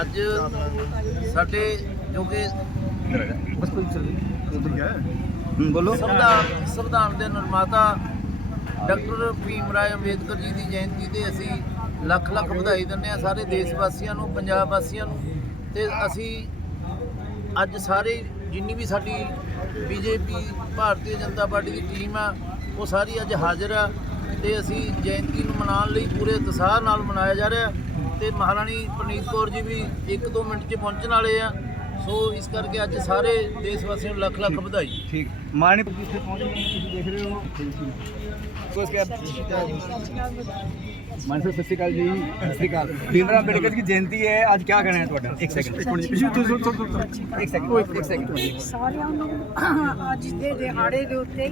ਅੱਜ ਸਾਡੇ ਜੋ ਕਿ ਬੋਲੋ। ਸੰਵਿਧਾਨ ਸੰਵਿਧਾਨ ਦੇ ਨਿਰਮਾਤਾ ਡਾਕਟਰ ਭੀਮ ਰਾਏ ਅੰਬੇਦਕਰ ਜੀ ਦੀ ਜਯੰਤੀ ਤੇ ਅਸੀਂ ਲੱਖ ਲੱਖ ਵਧਾਈ ਦਿੰਦੇ ਆ ਸਾਰੇ ਦੇਸ਼ ਵਾਸੀਆਂ ਨੂੰ ਪੰਜਾਬ ਵਾਸੀਆਂ ਨੂੰ। ਤੇ ਅਸੀਂ ਅੱਜ ਸਾਰੇ ਜਿੰਨੀ ਵੀ ਸਾਡੀ ਬੀਜੇਪੀ ਭਾਰਤੀ ਜਨਤਾ ਪਾਰਟੀ ਦੀ ਟੀਮ ਆ ਉਹ ਸਾਰੀ ਅੱਜ ਹਾਜ਼ਰ ਆ। ਤੇ ਅਸੀਂ ਜਯੰਤੀ ਨੂੰ ਮਨਾਉਣ ਲਈ ਪੂਰੇ ਉਤਸ਼ਾਹ ਨਾਲ ਮਨਾਇਆ ਜਾ ਰਿਹਾ। ਤੇ ਮਹਾਰਾਣੀ ਪ੍ਰਨੀਤ ਕੌਰ ਜੀ ਵੀ 1-2 ਮਿੰਟ 'ਚ ਪਹੁੰਚਣ ਵਾਲੇ ਆ। ਸੋ ਇਸ ਕਰਕੇ ਅੱਜ ਸਾਰੇ ਦੇਸ਼ ਵਾਸੀਆਂ ਨੂੰ ਲੱਖ ਲੱਖ ਵਧਾਈ। ਠੀਕ ਮਾਣੀ ਜਿੱਥੇ ਪਹੁੰਚੇ ਤੁਸੀਂ ਦੇਖ ਰਹੇ ਹੋ। ਉਸ ਕੇ ਮਾਨ ਸਾਹਿਬ ਸਤਿ ਸ਼੍ਰੀ ਅਕਾਲ ਜੀ। ਸਤਿ ਸ਼੍ਰੀ ਅਕਾਲ। ਭੀਮਰਾव ਅੰਬੇਡਕਰ ਦੀ ਜਯੰਤੀ ਹੈ। ਅੱਜ ਕੀ ਕਹਿਣਾ ਹੈ ਤੁਹਾਡਾ? ਇੱਕ ਸੈਕਿੰਡ ਇੱਕ ਸੈਕਿੰਡ ਇੱਕ ਸੈਕਿੰਡ ਸਾਰਿਆਂ ਨੂੰ ਅੱਜ ਦੇ ਦਿਹਾੜੇ ਦੇ ਉੱਤੇ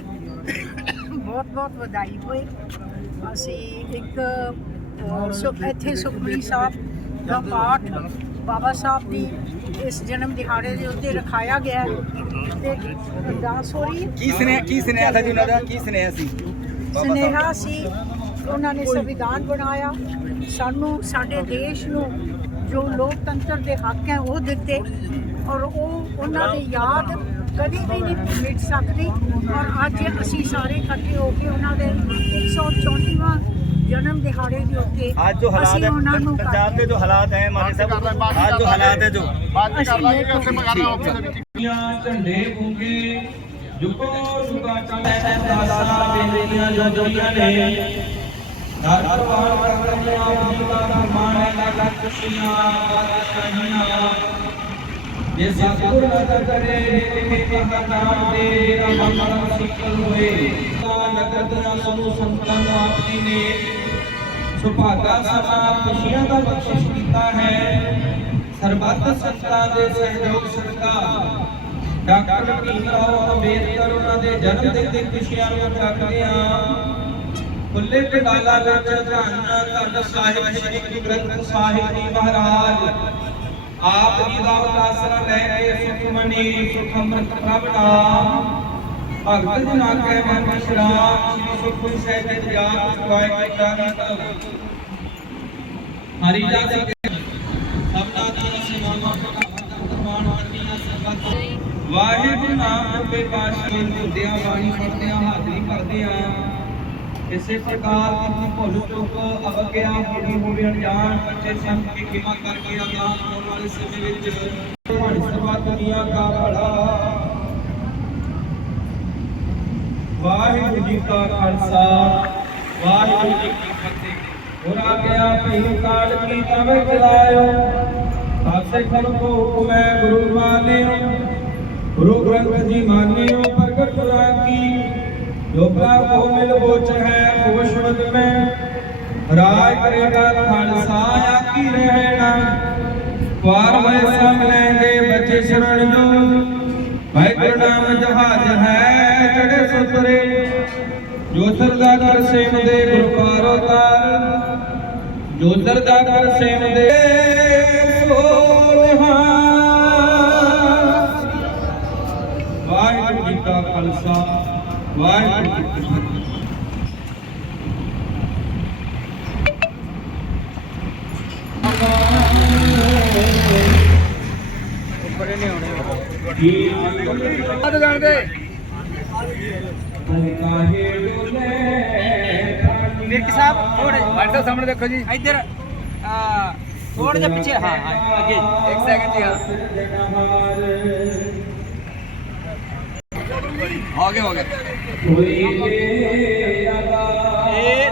ਬਹੁਤ ਬਹੁਤ ਵਧਾਈ ਹੋਏ। ਅਸੀਂ ਇੱਕ ਸੁਖ ਇੱਥੇ ਸੁਖਮਨੀ ਸਾਹਿਬ ਦਾ ਪਾਠ ਬਾਬਾ ਸਾਹਿਬ ਦੀ ਇਸ ਜਨਮ ਦਿਹਾੜੇ ਦੇ ਉੱਤੇ ਰਖਾਇਆ ਗਿਆ ਹੈ। ਤੇ ਅਰਦਾਸ ਹੋ ਰਹੀ ਹੈ। ਕੀ ਸੁਨੇਹਾ ਕੀ ਸੁਨੇਹਾ ਸੀ ਉਹਨਾਂ ਦਾ? ਕੀ ਸੁਨੇਹਾ ਸੀ? ਸਨੇਹਾ ਸੀ ਉਹਨਾਂ ਨੇ ਸੰਵਿਧਾਨ ਬਣਾਇਆ। ਸਾਨੂੰ ਸਾਡੇ ਦੇਸ਼ ਨੂੰ ਜੋ ਲੋਕਤੰਤਰ ਦੇ ਹੱਕ ਹੈ ਉਹ ਦਿੱਤੇ। ਔਰ ਉਹ ਉਹਨਾਂ ਦੀ ਯਾਦ ਕਦੀ ਵੀ ਨਹੀਂ ਮਿਟ ਸਕਦੀ। ਔਰ ਅੱਜ ਅਸੀਂ ਸਾਰੇ ਇਕੱਠੇ ਹੋ ਕੇ ਉਹਨਾਂ ਦੇ 134ਵਾਂ ਅਖਾੜੇ ਦੇ ਉੱਤੇ ਅੱਜ ਜੋ ਹਾਲਾਤ ਹੈ ਪੰਜਾਬ ਦੇ ਜੋ ਹਾਲਾਤ ਹੈ ਮਾਨ ਸਾਹਿਬ ਅੱਜ ਜੋ ਹਾਲਾਤ ਹੈ ਜੋ ਬਾਤ ਕਰ ਲਾਂਗੇ ਉੱਥੇ ਮਗਾਣਾ ਆਫਿਸ ਦੇ ਵਿੱਚ ਝੰਡੇ ਗੂੰਗੇ ਜੁਕੋ ਜੁਕਾ ਚਾਹੇ ਦਾਸਾਂ ਬੇਲੀਆਂ ਜੋ ਜੋਈਆਂ ਨੇ ਦਰ ਪ੍ਰਵਾਨ ਕਰਦੇ ਆਪ ਜੀ ਦਾ ਫਰਮਾਨ ਹੈ ਲਗਾ ਖੁਸ਼ੀਆਂ ਬਾਦਸ਼ਾਹੀਆਂ ਜੇ ਸਤਿਗੁਰ ਅਰਜ ਕਰੇ ਨਿਤਿ ਮਹਾ ਨਾਮ ਦੇ ਮੇਰਾ ਮਨ ਸਿਕਲ ਹੋਏ ਤਾਂ ਨਗਰ ਦਾ ਸਮੂਹ ਸੰਤਾਂ ਆਪ ਜੀ ਨੇ ਸੁਭਾਗਾ ਸਮਾਂ ਖੁਸ਼ੀਆਂ ਦਾ ਬਖਸ਼ਿਸ਼ ਕੀਤਾ ਹੈ। ਸਰਬੱਤ ਸੰਤਾਂ ਦੇ ਸਹਿਯੋਗ ਸਦਕਾ। ਡਾਕਟਰ ਭੀਮਰਾਓ ਅੰਬੇਦਕਰ ਉਹਨਾਂ ਦੇ ਜਨਮ ਦਿਨ ਦੀ ਖੁਸ਼ੀਆਂ ਨੂੰ ਮਨਾਉਂਦੇ ਆ ਖੁੱਲੇ ਪੰਡਾਲਾਂ ਵਿੱਚ ਧੰਨ ਧੰਨ ਸਾਹਿਬ ਸ੍ਰੀ ਗੁਰੂ ਗ੍ਰੰਥ ਸਾਹਿਬ ਜੀ ਮਹਾਰਾਜ। ਆਪ ਜੀ ਦਾ ਉਦਾਸਰਾ ਲੈ ਕੇ ਸੁਖਮਨੀ ਸੁਖ ਅੰਮ੍ਰਿਤ ਪ੍ਰਭ ਨਾਮ ਭਗਤ ਜਨਾ ਕੈ ਮਨ ਵਿਸ਼ਰਾਮ ਸ੍ਰੀ ਸੁਖਮਨੀ ਸਾਹਿਬ ਦੇ ਜਾਪ ਵਾਹਿਗੁਰੂ ਦਾ ਖਾਲਸਾ। ਹਰੀ ਦਾ ਸਭਨਾ ਦੀ ਸੇਵਾਵਾਂ ਪ੍ਰਮਾਣ ਕਰਨੀਆਂ ਸਰਬੱਤ ਵਾਹਿਗੁਰੂ ਨਾਮ ਦੇ ਪਾਸ਼ੇ ਹੁੰਦਿਆਂ ਬਾਣੀ ਪੜਦਿਆਂ ਹਾਜ਼ਰੀ ਕਰਦਿਆਂ ਇਸੇ ਪ੍ਰਕਾਰ ਕੀਤੀ ਭੁੱਲ ਚੁੱਕ ਅਵਗਿਆ ਹੋਣੀ ਹੋਵੇ ਅਣਜਾਣ ਬੱਚੇ ਸੰਤ ਕੀ ਖਿਮਾ ਕਰਕੇ ਅਰਦਾਸ ਹੋਣ ਵਾਲੇ ਸਮੇਂ ਵਿੱਚ। ਭਾਣੀ ਸਰਬੱਤ ਦੁਨੀਆ ਦਾ ਭਲਾ ਵਾਹਿਗੁਰੂ ਜੀ ਕਾ ਖਾਲਸਾ, ਵਾਹਿਗੁਰੂ ਜੀ ਕੀ ਫਤਿਹ। ਹੋਰ ਗਿਆ ਭਈ ਕਾਲ ਕੀ ਤਵੇ ਚਲਾਇਓ। ਆਸੇ ਖਲ ਕੋ ਹੁਕਮੈ ਗੁਰੂ ਮਾਨਿਓ। ਗੁਰੂ ਗ੍ਰੰਥ ਜੀ ਮਾਨਿਓ ਪ੍ਰਗਟ ਪੁਰਾ ਕੀ ਕੋ ਮਿਲ ਬੋਚ ਹੈ ਖੁਸ਼ਵਦ ਮੈਂ। ਰਾਜ ਕਰੇਗਾ ਖਾਲਸਾ ਆਕੀ ਰਹਿਣਾ। ਵਾਰ ਹੋਏ ਸੰਗ ਲੈਂਦੇ ਬੱਚੇ ਸ਼ਰਣ ਜੋ ਵਾਹਿਗੁਰੂ ਨਾਮ ਜਹਾਜ ਹੈ। ਚੜੇ ਸੁਤਰੇ ਜੋ ਸਰਦਾ ਕਰ ਸੇਮ ਦੇ ਗੁਰਬਾਰੋ ਤਾਰ ਜੋ ਸਰਦਾ ਕਰ ਸੇਮ ਦੇ ਸੋਨਹਾ ਵਾਹਿਗੁਰੂ ਜੀ ਕਾ ਖਾਲਸਾ ਵਾਹਿਗੁਰੂ ਕੀ ਫਤਿਹ। ਥੋੜੇ ਮਾਨ ਸਾਹਿਬ ਸਾਹਮਣੇ ਦੇਖੋ ਜੀ ਇੱਧਰ ਆ ਥੋੜਾ ਜਿਹਾ ਪਿੱਛੇ ਹਾਂ ਹਾਂ ਅੱਗੇ ਇੱਕ ਸੈਕਿੰਡ ਜੀ ਹਾਂ ਹੋ ਗਿਆ ਹੋ ਗਿਆ ਇਹ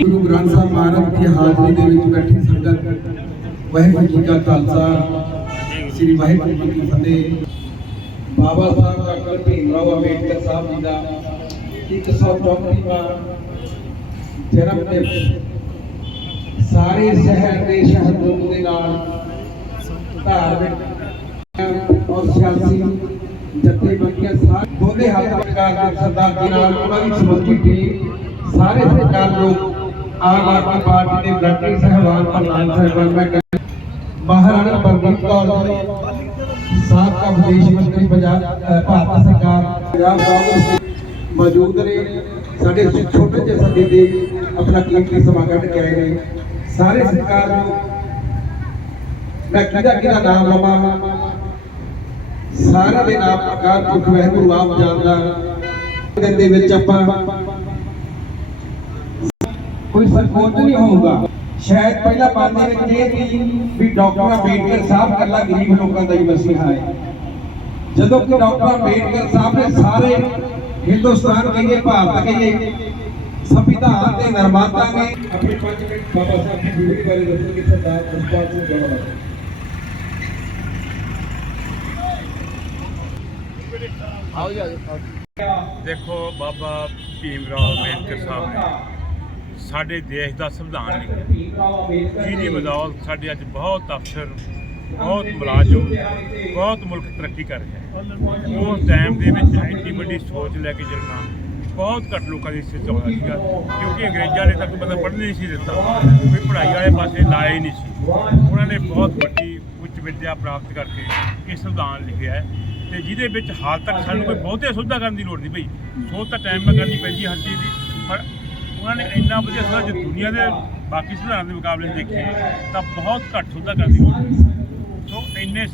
ਗੁਰੂ ਗ੍ਰੰਥ ਸਾਹਿਬ ਮਹਾਰਾਜ ਦੀ ਹਾਜ਼ਰੀ ਦੇ ਵਿੱਚ ਬੈਠੀ ਸੰਗਤ ਵਾਹਿਗੁਰੂ ਜੀ ਕਾ ਖਾਲਸਾ ਸ੍ਰੀ ਵਾਹਿਗੁਰੂ ਜੀ ਕੀ ਫਤਿਹ ਬਾਬਾ ਸਾਹਿਬ ਡਾਕਟਰ ਭੀਮ ਰਾਓ ਅੰਬੇਡਕਰ ਸਾਹਿਬ ਜੀ ਦਾ 134ਵਾਂ ਜਨਮ ਦਿਨ ਸਾਰੇ ਸ਼ਹਿਰ ਦੇ ਸ਼ਹਿਦੂਤ ਦੇ ਨਾਲ ਧਾਰਮਿਕ ਔਰ ਸਿਆਸੀ ਜਥੇਬੰਦੀਆਂ ਸਾਰੇ ਦੋਨੇ ਹੱਥ ਸਰਕਾਰ ਦੇ ਸਰਦਾਰ ਜੀ ਨਾਲ ਉਹਨਾਂ ਦੀ ਸਮੁੱਚੀ ਟੀਮ ਸਾਰੇ ਸਰਕਾਰ ਲੋਕ ਆਮ ਆਦਮੀ ਪਾਰਟੀ ਦੇ ਵਰਕਰ ਸਹਿਬਾਨ ਪ੍ਰਧਾਨ ਸਾਹਿਬਾਨ ਮੈਂ ਕਹਿੰਦਾ ਮਹਾਰਾਣਾ ਪ੍ਰਦੀਪ ਕੌਰ ਜੀ ਸਾਬਕਾ ਵਿਦੇਸ਼ ਮੰਤਰੀ ਪੰਜਾਬ ਅ, ਭਾਰਤ ਸਰਕਾਰ ਪੰਜਾਬ ਕਾਂਗਰਸ ਦੇ ਮੌਜੂਦ ਨੇ ਸਾਡੇ ਛੋਟੇ ਜਿਹੇ ਸਾਡੇ ਦੇ ਆਪਣਾ ਕੀਮਤੀ ਸਮਾਂ ਕੱਢ ਕੇ ਆਏ ਨੇ ਸਾਰੇ ਸਰਕਾਰ ਨੂੰ ਮੈਂ ਕਿਹਦਾ ਕਿਹਦਾ ਨਾਮ ਲਵਾਂ ਸਾਰਿਆਂ ਦੇ ਨਾਮ ਪ੍ਰਕਾਰ ਪੁਰਖ ਵਾਹਿਗੁਰੂ ਆਪ ਜਾਣਦਾ ਦਿਨ ਦੇ ਵਿੱਚ ਆਪਾਂ ਕੋਈ ਸੰਕੋਚ ਨਹੀਂ ਹੋਊਗਾ। ਸ਼ਾਇਦ ਪਹਿਲਾਂ ਪਾਉਂਦੇ ਵਿੱਚ ਇਹ ਸੀ ਵੀ ਡਾਕਟਰ ਅੰਬੇਡਕਰ ਸਾਹਿਬ ਇਕੱਲਾ ਗਰੀਬ ਲੋਕਾਂ ਦਾ ਹੀ ਮਸੀਹਾ ਹੈ। ਜਦੋਂ ਕਿ ਡਾਕਟਰ ਅੰਬੇਡਕਰ ਸਾਹਿਬ ਨੇ ਸਾਰੇ ਹਿੰਦੁਸਤਾਨ ਕਹੀਏ ਭਾਰਤ ਕਹੀਏ ਸੰਵਿਧਾਨ ਦੇ ਨਿਰਮਾਤਾ ਨੇ। ਆਪਣੇ 5 ਮਿੰਟ ਬਾਬਾ ਸਾਹਿਬ ਦੀ ਜ਼ਿੰਦਗੀ ਬਾਰੇ ਦੱਸਣਗੇ ਸਰਦਾਰ ਜਸਪਾਲ ਸਿੰਘ ਗੜਵਾ ਆਓ ਜੀ ਦੇਖੋ ਬਾਬਾ ਭੀਮ ਰਾਓ ਅੰਬੇਦਕਰ ਸਾਹਿਬ ਨੇ ਸਾਡੇ ਦੇਸ਼ ਦਾ ਸੰਵਿਧਾਨ ਲਿਖਿਆ। ਜਿਹਦੀ ਬਦੌਲਤ ਸਾਡੇ ਅੱਜ ਬਹੁਤ ਅਫਸਰ, ਬਹੁਤ ਮੁਲਾਜ਼ਮ, ਬਹੁਤ ਮੁਲਕ ਤਰੱਕੀ ਕਰ ਰਿਹਾ ਉਸ ਟਾਈਮ ਦੇ ਵਿੱਚ ਐਡੀ ਵੱਡੀ ਸੋਚ ਲੈ ਕੇ ਚੱਲਣਾ ਬਹੁਤ ਘੱਟ ਲੋਕਾਂ ਦੀ ਸਥਿਤੀ ਹੋਇਆ ਸੀਗਾ, ਕਿਉਂਕਿ ਅੰਗਰੇਜ਼ਾਂ ਨੇ ਤਾਂ ਕੋਈ ਬੰਦਾ ਪੜ੍ਹਨ ਨਹੀਂ ਸੀ ਦਿੱਤਾ। ਕੋਈ ਪੜ੍ਹਾਈ ਵਾਲੇ ਪਾਸੇ ਲਾਇਆ ਹੀ ਨਹੀਂ ਸੀ। ਉਹਨਾਂ ਨੇ ਬਹੁਤ ਵੱਡੀ ਉੱਚ ਵਿੱਦਿਆ ਪ੍ਰਾਪਤ ਕਰਕੇ ਇਹ ਸੰਵਿਧਾਨ ਲਿਖਿਆ ਹੈ। ਤੇ ਜਿਹਦੇ ਵਿੱਚ ਹਾਲ ਤੱਕ ਸਾਨੂੰ ਕੋਈ ਬਹੁਤੇ ਸੁਧਾ ਕਰਨ ਦੀ ਲੋੜ ਨਹੀਂ ਪਈ। ਸੋਧ ਤਾਂ ਟਾਈਮ ਨਾਲ ਕਰਨੀ ਪੈਂਦੀ ਹੈ ਹਰ ਚੀਜ਼ ਦੀ। ਪਰ ਉਹਨਾਂ ਨੇ ਇੰਨਾ ਵਧੀਆ ਸੁਧਾ ਜੇ ਦੁਨੀਆ ਦੇ ਬਾਕੀ ਸੁਧਾਰਾਂ ਦੇ ਮੁਕਾਬਲੇ ਦੇਖੇ, ਤਾਂ ਬਹੁਤ ਘੱਟ ਸੁਧਾ ਕਰਨ ਦੀ ਲੋੜ ਸੋ ਇੰਨੇ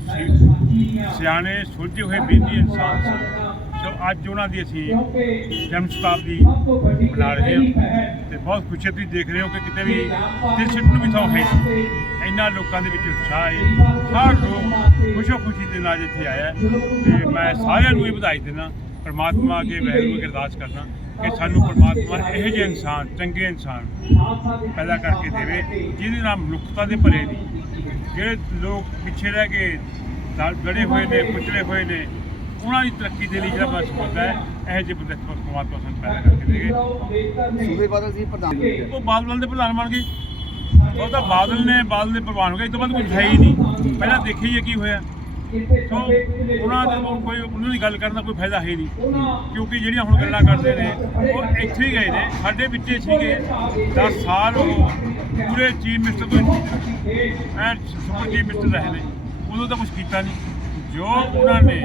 ਸਿਆਣੇ, ਸੁਲਝੇ ਹੋਏ ਬੇਦੀ ਇਨਸਾਨ ਸੀ। ਸੋ ਅੱਜ ਉਹਨਾਂ ਦੀ ਅਸੀਂ ਜਨਮ ਸ਼ਤਾਬਦੀ ਮਨਾ ਰਹੇ ਹਾਂ ਤੇ ਬਹੁਤ ਖੁਸ਼ੀ ਤੁਸੀਂ ਦੇਖ ਰਹੇ ਹੋ ਕਿ ਕਿਤੇ ਵੀ ਦਿਲ ਸਿੱਟ ਨੂੰ ਵੀ ਥਾਂ ਹੈ ਨਹੀਂ। ਇੰਨਾ ਲੋਕਾਂ ਦੇ ਵਿੱਚ ਉਤਸ਼ਾਹ ਹੈ ਹਰ ਲੋਕ ਖੁਸ਼ੋ ਖੁਸ਼ੀ ਦੇ ਨਾਲ ਇੱਥੇ ਆਇਆ ਤੇ ਮੈਂ ਸਾਰਿਆਂ ਨੂੰ ਇਹ ਵਧਾਈ ਦਿੰਦਾ ਪਰਮਾਤਮਾ ਅੱਗੇ ਵੈਰੂ ਅਰਦਾਸ ਕਰਨਾ ਕਿ ਸਾਨੂੰ ਪਰਮਾਤਮਾ ਇਹੋ ਜਿਹੇ ਇਨਸਾਨ ਚੰਗੇ ਇਨਸਾਨ ਪੈਦਾ ਕਰਕੇ ਦੇਵੇ ਜਿਹਦੇ ਨਾਲ ਮਨੁੱਖਤਾ ਦੇ ਭਲੇ ਦੀ ਜਿਹੜੇ ਲੋਕ ਪਿੱਛੇ ਰਹਿ ਕੇ ਦਲ ਗੜੇ ਹੋਏ ਨੇ ਕੁਚਲੇ ਹੋਏ ਨੇ ਉਹਨਾਂ ਦੀ ਤਰੱਕੀ ਦੇ ਲਈ ਜਿਹੜਾ ਬਸ ਹੁੰਦਾ ਹੈ ਇਹੋ ਜਿਹੇ ਬੰਦੇ ਪਰਮਾਤਮਾ ਸਾਨੂੰ ਪੈਦਾ ਕਰਕੇ ਦੇਵੇ ਸੂਬੇ ਬਾਦਲ ਜੀ ਪ੍ਰਧਾਨ ਉਹ ਬਾਦਲ ਦੇ ਪ੍ਰਧਾਨ ਬਣ ਗਏ। ਉਹ ਤਾਂ ਬਾਦਲ ਨੇ ਬਾਦਲ ਦੇ ਪ੍ਰਧਾਨ ਹੋ ਗਏ। ਇਸ ਤੋਂ ਬਾਅਦ ਕੁਝ ਹੈ ਹੀ ਨਹੀਂ। ਪਹਿਲਾਂ ਦੇਖੀਏ ਕੀ ਹੋਇਆ। ਸੋ ਉਹਨਾਂ ਦੇ ਕੋਈ ਉਹਨਾਂ ਦੀ ਗੱਲ ਕਰਨ ਦਾ ਕੋਈ ਫਾਇਦਾ ਹੈ ਨਹੀਂ। ਕਿਉਂਕਿ ਜਿਹੜੀਆਂ ਹੁਣ ਗੱਲਾਂ ਕਰਦੇ ਨੇ ਉਹ ਇੱਥੇ ਹੀ ਗਏ ਨੇ। ਸਾਡੇ ਵਿੱਚ ਹੀ ਸੀਗੇ 10 ਸਾਲ ਉਹ ਪੂਰੇ ਚੀਫ ਮਿਨਿਸਟਰ ਤੋਂ ਐ ਸੁਪਰ ਚੀਫ ਮਿਨਿਸਟਰ ਰਹੇ ਨੇ। ਉਦੋਂ ਤਾਂ ਕੁਝ ਕੀਤਾ ਨਹੀਂ। ਜੋ ਉਹਨਾਂ ਨੇ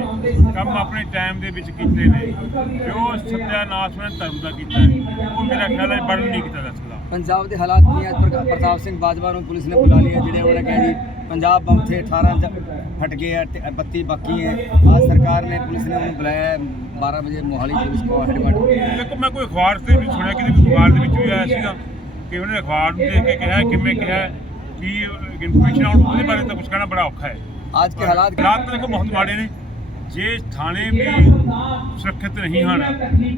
ਕੰਮ ਆਪਣੇ ਟਾਈਮ ਦੇ ਵਿੱਚ ਕੀਤੇ ਨੇ ਜੋ ਸਤਿਆਨਾਸ਼ ਉਹਨਾਂ ਨੇ ਧਰਮ ਦਾ ਕੀਤਾ ਹੈ, ਉਹ ਮੇਰਾ ਖਿਆਲ ਹੈ ਬਰਨ ਨਹੀਂ ਕੀਤਾ ਜਾ ਸਕਦਾ। ਪੰਜਾਬ ਦੇ ਹਾਲਾਤ ਕੀ ਹੈ? ਪ੍ਰਤਾਪ ਸਿੰਘ ਬਾਜਵਾ ਨੂੰ ਪੁਲਿਸ ਨੇ ਬੁਲਾ ਲਿਆ ਜਿਹੜੇ ਉਹਨਾਂ ਨੇ ਕਿਹਾ ਜੀ ਪੰਜਾਬ ਬੰਬ ਥੇ 18 ਜ- ਫਟ ਗਏ ਤੇ 32 ਬਾਕੀ ਹੈ। आज ਸਰਕਾਰ ਨੇ ਪੁਲਿਸ ਨੇ ਉਹਨੂੰ ਬੁਲਾਇਆ ਹੈ 12 ਵਜੇ ਮੋਹਾਲੀ ਪੁਲਿਸ ਕੋ ਹੈਡਕੁਆਟਰ ਦੇਖੋ ਮੈਂ ਕੋਈ ਅਖਬਾਰ ਤੇ ਵੀ ਸੁਣਿਆ ਕਿ ਅਖਬਾਰ ਦੇ ਵਿੱਚ ਵੀ ਆਇਆ ਸੀਗਾ ਕਿ ਉਹਨੇ ਅਖਬਾਰ ਨੂੰ ਦੇਖ ਕੇ ਕਿਹਾ ਕਿਵੇਂ ਕਿਹਾ ਕੀ ਇਨਫੋਰਮੇਸ਼ਨ ਆਉਣ ਉਹਦੇ ਬਾਰੇ ਤਾਂ ਕੁਝ ਕਹਿਣਾ ਬੜਾ ਔਖਾ ਹੈ। ਅੱਜ ਕੇ ਹਾਲਾਤ ਹਾਲਾਤ ਤਾਂ ਦੇਖੋ ਬਹੁਤ ਮਾੜੇ ਨੇ। ਜੇ ਥਾਣੇ ਵੀ ਸੁਰੱਖਿਅਤ ਨਹੀਂ ਹਨ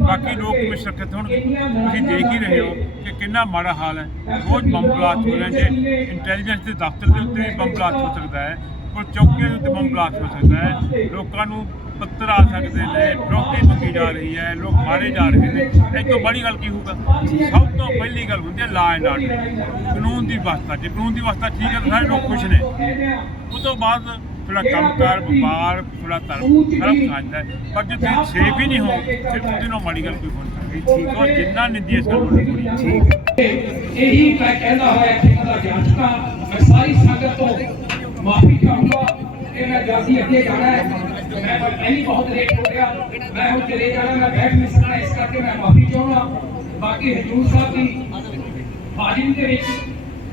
ਬਾਕੀ ਲੋਕ ਕਿਵੇਂ ਸੁਰੱਖਿਅਤ ਹੋਣਗੇ। ਤੁਸੀਂ ਦੇਖ ਹੀ ਰਹੇ ਹੋ ਕਿ ਕਿੰਨਾ ਮਾੜਾ ਹਾਲ ਹੈ। ਰੋਜ਼ ਬੰਬ ਬਲਾਸਟ ਹੋ ਰਹੇ ਨੇ ਜੇ ਇੰਟੈਲੀਜੈਂਸ ਦੇ ਦਫ਼ਤਰ ਦੇ ਉੱਤੇ ਵੀ ਬੰਬ ਬਲਾਸਟ ਹੋ ਸਕਦਾ ਹੈ ਔਰ ਚੌਕੀਆਂ ਦੇ ਉੱਤੇ ਬੰਬ ਬਲਾਸਟ ਹੋ ਸਕਦਾ ਹੈ। ਲੋਕਾਂ ਨੂੰ ਪੱਤਰ ਆ ਸਕਦੇ ਨੇ ਫਰੋਖਤੀ ਮੰਗੀ ਜਾ ਰਹੀ ਹੈ ਲੋਕ ਮਾਰੇ ਜਾ ਰਹੇ ਨੇ। ਇਹ ਤੋਂ ਬੜੀ ਗੱਲ ਕੀ ਹੋਊਗਾ? ਸਭ ਤੋਂ ਪਹਿਲੀ ਗੱਲ ਹੁੰਦੀ ਹੈ ਲਾ ਐਂਡ ਆਰਡਰ। ਕਾਨੂੰਨ ਦੀ ਵਿਵਸਥਾ ਜੇ ਕਾਨੂੰਨ ਦੀ ਵਿਵਸਥਾ ਠੀਕ ਹੈ ਤਾਂ ਸਾਰੇ ਲੋਕ ਖੁਸ਼ ਨੇ। ਉਸ ਤੋਂ ਬਾਅਦ ਥੋੜਾ ਕੰਮਕਾਰ ਵਪਾਰ ਥੋੜਾ ਧਰਮ ਧਰਮ ਖਾਂਦਾ ਜੇ ਤੁਸੀਂ ਸੇਫ ਹੀ ਨਹੀਂ ਹੋ ਫਿਰ ਉਹਦੇ ਨਾਲ ਮਾੜੀ ਗੱਲ ਕੋਈ ਹੋ ਨਹੀਂ। ਸਕਦੀ ਠੀਕ ਹੋ ਜਿੰਨਾ ਨਿੰਦੀ ਇਸ ਗੱਲ ਨੂੰ ਠੀਕ ਇਹੀ ਮੈਂ ਕਹਿੰਦਾ ਹੋਇਆ ਕਿ ਇਹਨਾਂ ਦਾ ਜਾਂਚਤਾ ਮੈਂ ਸਾਰੀ ਸੰਗਤ ਤੋਂ ਮਾਫੀ ਚਾਹੂੰਗਾ ਕਿ ਮੈਂ ਜਲਦੀ ਅੱਗੇ ਜਾਣਾ ਹੈ। ਮੈਂ ਪਰ ਪਹਿਲੀ ਬਹੁਤ ਲੇਟ ਹੋ ਗਿਆ। ਮੈਂ ਹੁਣ ਚਲੇ ਜਾਣਾ ਮੈਂ ਬੈਠ ਨਹੀਂ ਸਕਣਾ ਇਸ ਕਰਕੇ ਮੈਂ ਮਾਫੀ ਚਾਹੁੰਦਾ ਬਾਕੀ ਹਜੂਰ ਸਾਹਿਬ ਦੀ ਹਾਜ਼ਰੀ ਦੇ ਵਿੱਚ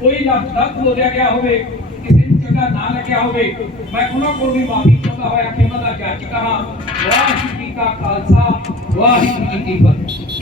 ਕੋਈ ਲਫ਼ਜ਼ ਗਲਤ ਬੋਲਿਆ ਗਿਆ ਹੋਵੇ। ਕਿਸੇ ਨੂੰ ਨਾ ਲੱਗਿਆ ਹੋਵੇ, ਮੈਂ ਉਹਨਾਂ ਕੋਲ ਵੀ ਮਾਫੀ ਚਾਹੁੰਦਾ ਹੋਇਆ ਕਿ ਉਹਨਾਂ ਦਾ ਜੱਜ ਕਹਾਂ। ਵਾਹਿਗੁਰੂ ਜੀ ਕਾ ਖਾਲਸਾ, ਵਾਹਿਗੁਰੂ ਜੀ ਕੀ ਫਤਿਹ।